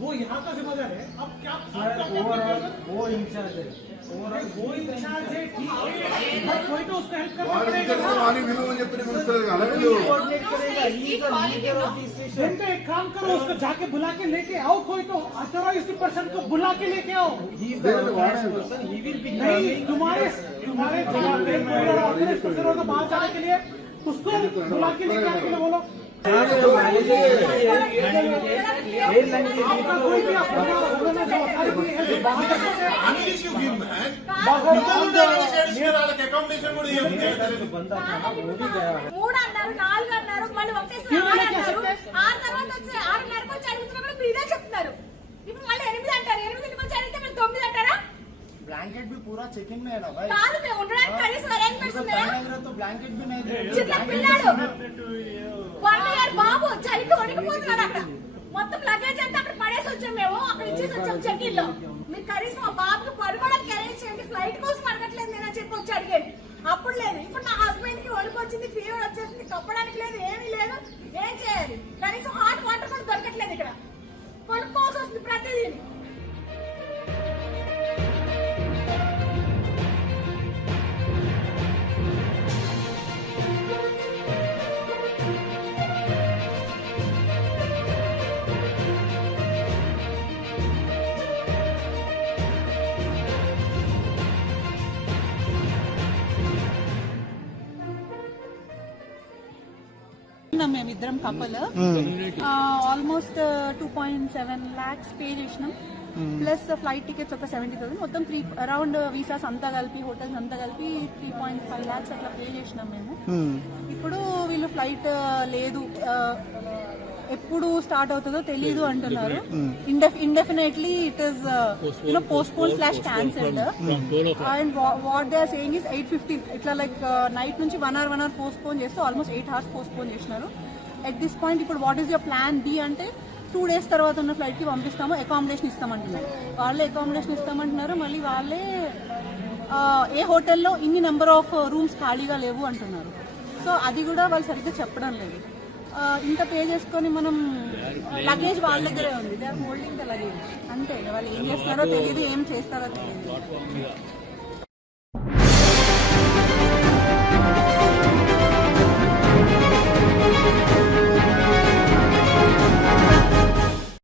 वो यहाँ का जिम्मेदार है। अब क्या ओवरऑल वो इंचार्ज है, वो इंचार्ज है, ठीक है, बट कोई तो उसको हेल्प करना पड़ेगा। जिनका एक काम करो, उसको जाके बुला के लेके आओ, कोई तो अथॉराइज्ड पर्सन को बुला के लेके आओ। नहीं, तुम्हारे ऑथराइज्ड पर्सन होगा बाहर जाने के लिए, उसको बुला के लेके आने के लिए बोलो। ब्लैंकेट भी पूरा चेकिंग में है ना भाई, तो ब्लैंकेट भी नहीं బాబు చలికి వణికిపోతున్నాడు అక్కడ. మొత్తం లగేజ్ అంతా అక్కడ పడేసి వచ్చాం, మేము అక్కడ ఇచ్చేసి వచ్చాం చెకింగ్ లో. మీరు కనీసం మా బాబుకి పడుకోవడానికి అరేంజ్ చేయండి, ఫ్లైట్ కోసం అడగట్లేదు నేను చెప్పి వచ్చి అడిగాడు. అప్పుడు లేదు, ఇప్పుడు నా హస్బెండ్ కి వణుకు వచ్చింది, ఫీవర్ వచ్చేసింది, కప్పడానికి లేదు, ఏమీ లేదు, ఏం చేయాలి? కనీసం హాట్ వాటర్ కూడా దొరకట్లేదు ఇక్కడ, కొనుక్కోవాల్సి వస్తుంది ప్రతిదీ. మేమిద్దరం కపుల్ ఆల్మోస్ట్ 2.7 lakhs పే చేసినాం, ప్లస్ ఫ్లైట్ టికెట్స్ ఒక 70,000, మొత్తం అరౌండ్ వీసాస్ అంతా కలిపి హోటల్స్ అంతా కలిపి 3.5 lakhs అట్లా పే చేసినాం మేము. ఇప్పుడు వీళ్ళు ఫ్లైట్ లేదు, ఎప్పుడు స్టార్ట్ అవుతుందో తెలియదు అంటున్నారు. Indefinitely it is postpone / cancelled. And what they are saying is 8:15 ఇట్లా లైక్ నైట్ నుంచి 1 hour పోస్ట్పోన్ చేస్తూ ఆల్మోస్ట్ 8 hours పోస్ట్పోన్ చేసినారు. ఎట్ దిస్ పాయింట్ ఇప్పుడు what is your plan B అంటే 2 days తర్వాత ఉన్న ఫ్లైట్ కి పంపిస్తాము, అకామిడేషన్ ఇస్తామంటున్నారు. వాళ్ళే అకామిడేషన్ ఇస్తామంటున్నారు, మళ్ళీ వాళ్ళే ఏ హోటల్లో ఇన్ని నెంబర్ ఆఫ్ రూమ్స్ ఖాళీగా లేవు అంటున్నారు. సో అది కూడా వాళ్ళు సరిగ్గా చెప్పడం లేదు. ఇంత పే చేసుకొని మనం లగేజ్ వాళ్ళ దగ్గరే ఉంది, they are holding the luggage అంతే. వాళ్ళు ఏం చేస్తారో తెలియదు, ఏం చేస్తారో తెలియదు.